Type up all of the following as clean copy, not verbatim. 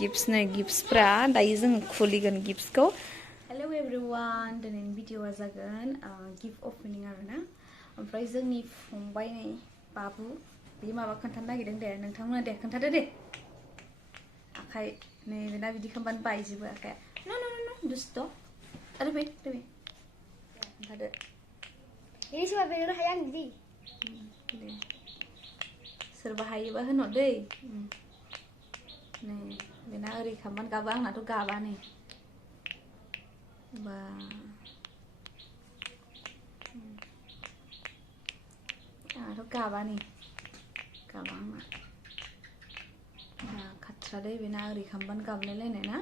Gifts नै गिफ्ट्सफ्रा दायो जों खुलिगोन गिफ्ट्सखौ हेलो एवरीवन दिनैनि भिडिअआ जागोन गिफ्ट ओपनिंग आरोना ओमफ्राय जोंनि फंबाय नै बाबु बे माबा खोन्थानो नागिरदों दे नोंथांमोना दे खोन्थादो दे आखाइ नै बेना बिदि खालामबानो बायजोबो आखाइया न दुस्ट आरो बे खोन्थादो ini cuma bener hayang di सोरबा हायोबा होनहर दै नै बेना ओरै खालामबानो गाबा आंनाथ' गाबा नै बा आंनाथ' गाबा नै गाबा आंना खाथ्रा दै बेना ओरै खालामबानो गाबलायलायनाय ना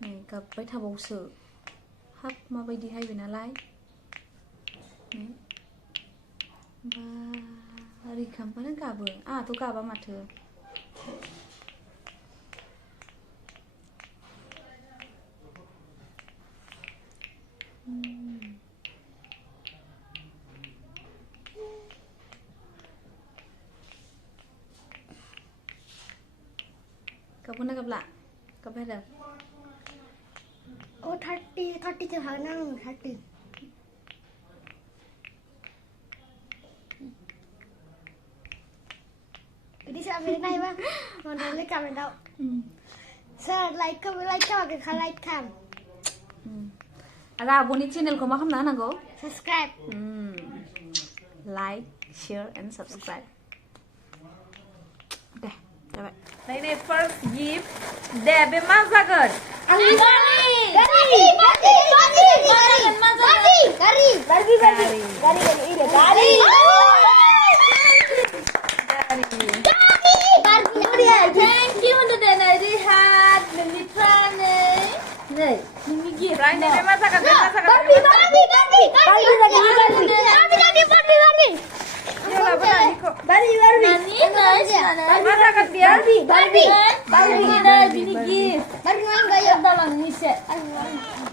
नै गाबबाय थाबावसो हाब माबायदिहाय बेनालाय बा ओरै खालामबानो गाबो आंहाथ' गाबा माथो गाबगोना गाबला गाबबाय थादों oh 30 tuh hanang 30 ini saya ambil naik bang modalnya kami tahu like ke like kam आरो आब'नि चेनेलखौ मा खालामना होनांगौ subscribe like share and subscribe दे जाबाय नै first gift दे बे मा जागोन Barbie thank you untuk dana lihat demi prane demi gift prane बे मा जागोन Barbie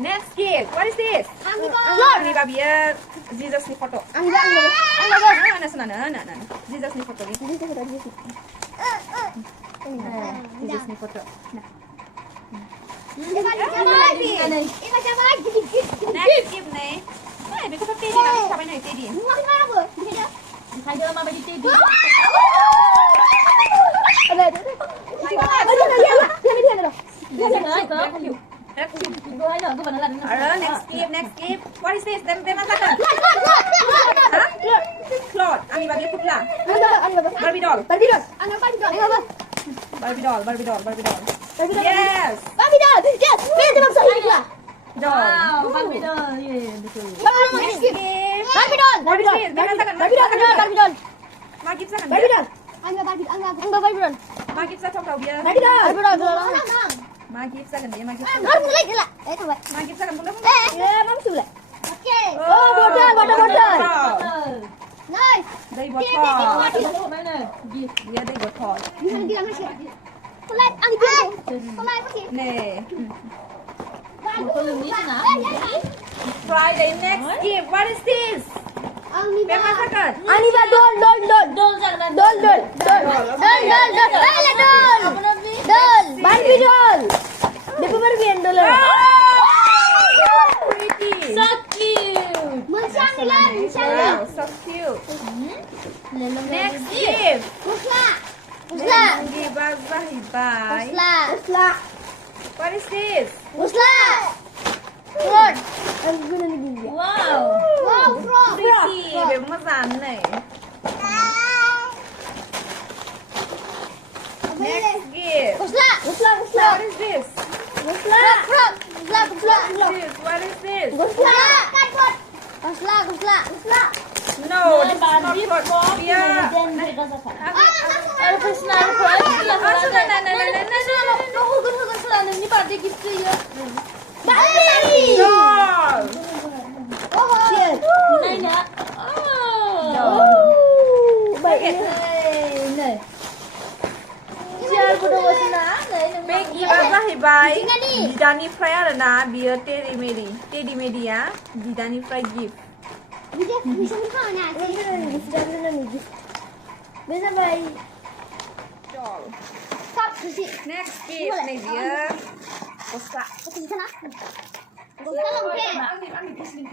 Next gift, what is this? Ini Barbie Jesus ni foto. Nah. Jesus ni foto ni. Jesus ni foto. Nah. Next gift ni. Ay, betul betul ni kami sampai nanti dia. Hai dia mama bagi teddy. Next gift. What is this? Dem masakan. Cloth. Ami bagi putla. Barbie doll. Barbie doll. Yes. Barbie doll. Yes. Ini maksud ini lah. Doll. Barbie doll. Yeah, betul. Next gift. Barbie doll. Barbie doll. Ma gift sakan. Barbie doll. Angga Barbie doll. Ma gift sakan kau dia. Barbie doll. Ma gift sakan dia. Baru mulai lah. Tambah. Ma gift sakan bunda. Ya, mam sudah. Oke. Oh, botol. Nice. Dari botol. Mana? Dia dari botol. Dia masih. Mulai anggi. Mulai masih. Nih. Try the next gift. What is this? Bem masakan. Aniba doll. Barbie doll. Depa Barbie and doll. Pretty. So cute. Wow, so cute. Next gift. Usla. What is this? Usla. Frog. Wow. Frog. Pretty. Bem masan nih. Next gift. Usla. What is this? Frog. What is this? Usla. No, this is not cloth. Dia. जाहैबाय बिदानिफ्राय आरोना बियो teddy मेडिया बिदानिफ्राय gift Bisa bay. doll. Stop. Sisi. Next gift nih dia Gosla. Sisi sana. Gosla longke. nih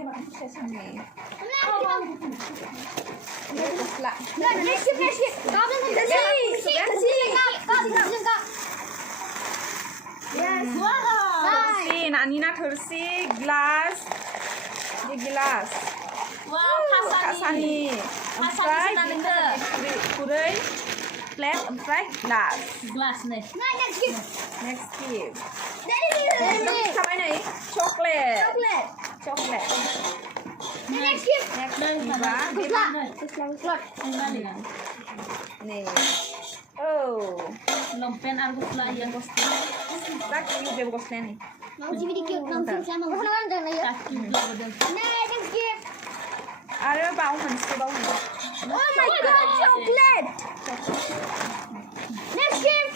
dia Gosla. Next gift. Kau dah sisi. Sisi. Kau. Yes. Wow. Kursi Nina kursi gelas di gelas Wow, Kasani ompray kuray plate ompray gelas gelas nih. Nah, next gift. next gift Dari. sampai nih coklat Chocolate. Next gift. next Dari tiba mana? Gosla. Nih. Gosla. Yang mana ya? nih oh Lompen argus lah yang tak yuk dia Gosla nih Mau jadi cute langsung sama. Mau kenalan jangan ya. kaki betul. Next gift. ada bau manis bau manis Oh my god, chocolate. Next gift.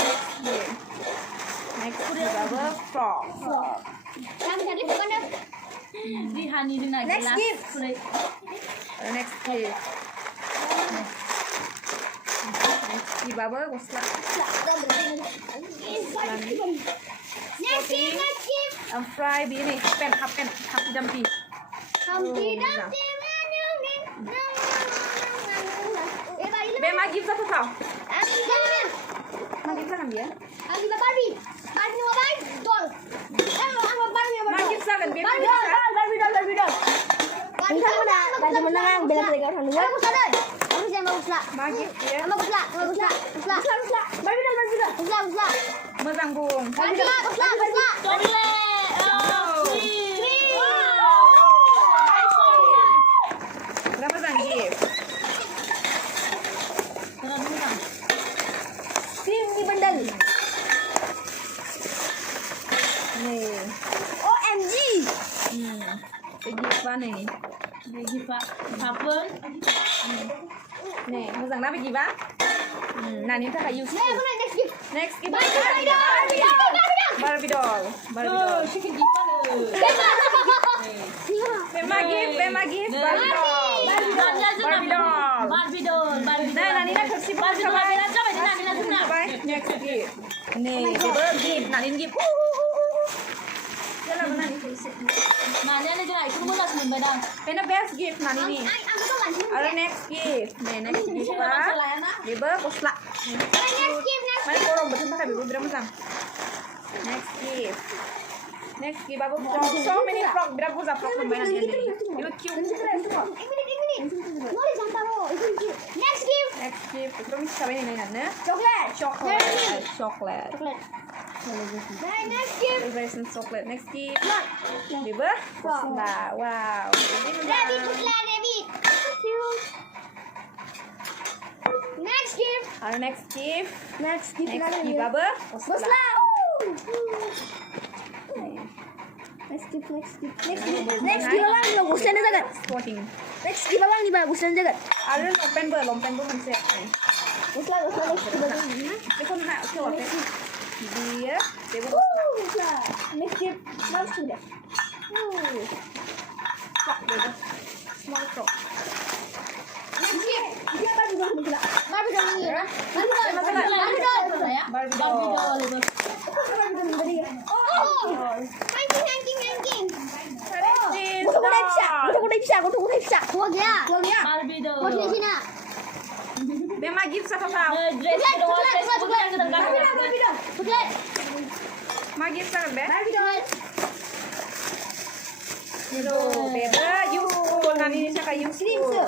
next tiba frog Kami cari bukan dah. Di hani dengan Next gelas. gift. Sudah. next gift next tiba Gosla Next gift. Next gift. ompray ini pen happy dumpy Humpty Dumpty menyuning. Be magi satu tau. Jangan. Magi kan dia? Abi Barbie. Barbie mau baik. Doll. Apa Barbie apa? Magi kan be. Barbie doll. Barbie mana? Barbie menang bela mereka orang dua. Aku sadar. Aku siapa bagus lah. Magi ya. Bagus lah. Barbie doll. Bagus lah. Mazang bung. Bagus lah. Coklat. Oh. Sweet. Berapa sang gift? Terus dulu kan. Krim di bundle. Nih. OMG. Gift apa nih? Bagi Pak Sabun. Nih, mazang apa gift ah? Nah ini tak kayu. Nah, aku nak next gift. Next gift. Barbie doll. Barbie doll. Oh, chicken gift ada. Be magi. Barbie doll. Barbie doll. Barbie doll. Nah, Nina kursi Barbie doll. Barbie Barbie doll. Coba Nina guna. Next gift. Nih, coba gift. Nah, ini gift. Jalan mana nih kursi? Mana ni jangan itu mula sebelum badang. Pena best gift nah ini. Aku tuh kan. Ada next gift. Nih, next gift ah. Beba Gosla. Next gift. Mai korong betul tak beba berapa sang? Next gift. Next gift apa frog? So many frog. Berapa usah frog mainan ini? Itu cute. Ini. Boleh jangan taruh. Itu. Next gift. Next gift. Itu mesti siapa ini mainannya? Coklat. Coklat. Nah, next gift. Version coklat. Next gift. Beba Gosla. Wow. Rabbit putlah rabbit. Next gift. Ada next gift. Next Next gift apa? Gosla. Nih. Next gift. Next gift apa nih bagus dan jagat. Sporting. Next gift apa nih bagus dan jagat. Ada lompen bu man siya. Gosla. Ito ko na ito. Dia, Beba Gosla. Next gift. Bagus sudah. Beba. Small frog. Next gift. Dia Barbie doll Gosla. Barbie doll ni ya. Barbie doll. Barbie doll ya. Barbie Barbie doll. doll itu. Oh. Ranking. Cheese Aku doll. dah bisa. Gua dia. Barbie doll. Gua di sini. Bema gift sa tao. Dress doll. Coklat. Barbie doll. Coklat. Mag-gift sa be. Barbie doll. Ito, Beba, useful. Nani siya ka useful.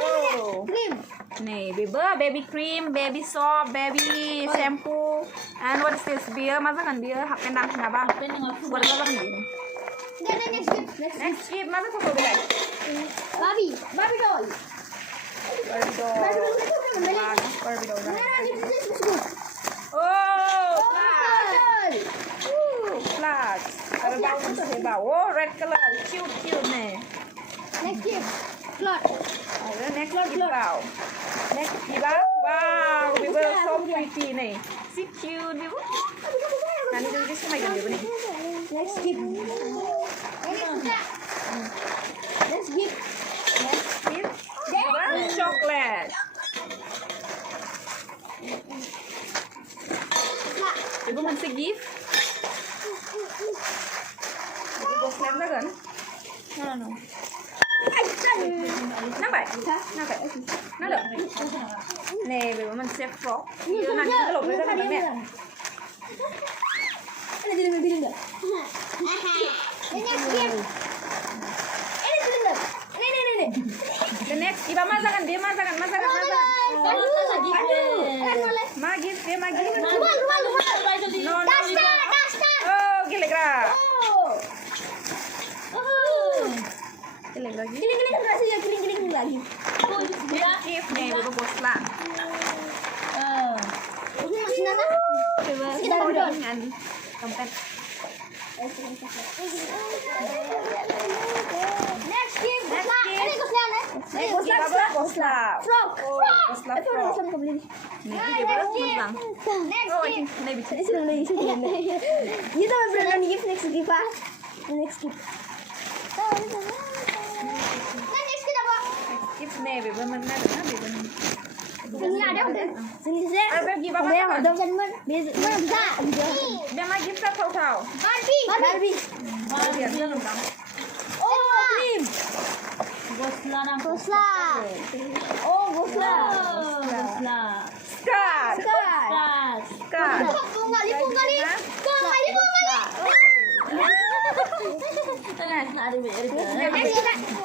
Oh. Cream. Nih, Beba, baby cream, baby soap, baby shampoo. And what is this? Beer, masa kan beer? Pendang na ba? Pen dengan Buat apa kan ini? Then next gift. Next gift, masa ko ko bilay? Barbie doll. Barbie doll. Wag, Barbie doll. This is good. Oh, flag. Doll. Flag. Ada bau sa iba. Oh, red color. Cute nih. Next gift. Cloth. Ada next gift bau. Next gift bau. Wow, Beba so pretty nih. Si cute Beba. Nani dun gusto may ganda nih. Next gift. Next gift. Next gift. Beba chocolate. gift. Ini goslam जागोन. No. Nabai? Nabai? Nada? Nè, beबो मोनसे frog. Iyo nanti kalau beda kan mẹ. Ini silinder. Ini. The next, iba masakan dia masakan. Ma gift dia ma gift. No. Oh, gila. Gila lagi. Giling lagi. Gift nih, beberapa goslam. Ini masih nana? Kita udah dengan dompet. Next game. Ini Goslam. Frog. Goslam frog. Nih, dia baru menang. Next Oh, game. ini bisa. You don't have gift next gift ah. Next gift. Next gift apa? Gift nih, beberapa menang, beberapa. Sini ada udah. Sini sih. Apa gift apa? Yang ada kan bisa. Dia ma gift apa tahu? Barbie. Dia belum tahu. Oh, Blim. Gosla na. Gosla. Oh, Gosla. Scar. Kung gali.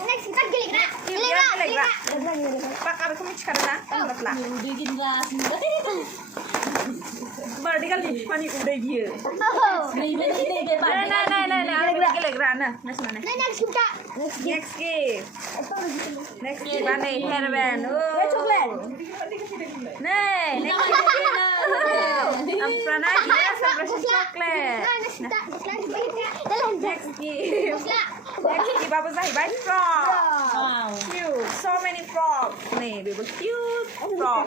Next kita giliran. Pakar kumich karena beratlah. Bikin gas. Berarti kan pani udah dia. Ini Nah, gila. Nah, mana? Next kita. Next gift. Next gift mana? Hairband. Oh. Coklat. Nih, next gift. Amprana dia celebration coklat. Next kita. Next gift. Next gift apa sih? By frog. Wow. Cute. So many frogs. Nih, baby cute frog.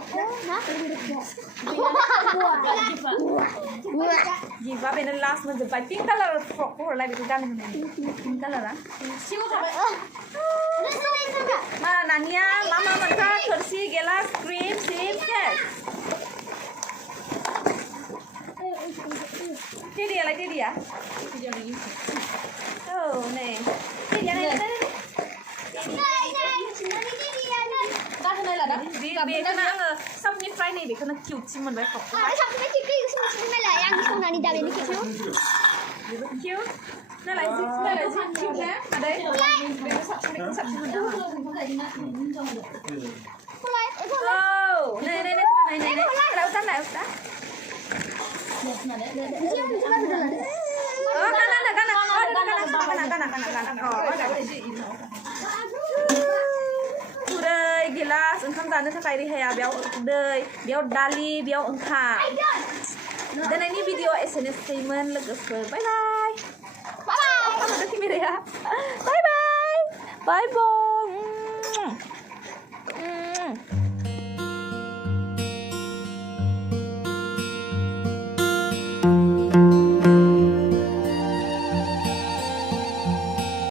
Give up in the last one. By pink color frog. Or like itu kan pink color lah. Mana nanya? Mama mereka kursi, gelas, cream, sip, yes. Ini dia. Oh, nih. Ini dia. Cái này là đắp. Vì cái nó sắp như fry này để cái nó cute chứ mình phải học. Cute. Nó lại cute nè. À đấy. Sắp chứ mình đâu. Oh, này. Đâu tắt lại ta. Udah gelas oंखाम जानो थाखाय रिहाया बेयाव दै बेयाव दालि बेयाव ओंखाम दिनैनि video एसेनोसैमोन लोगोफोर बाय बाय बाय बाय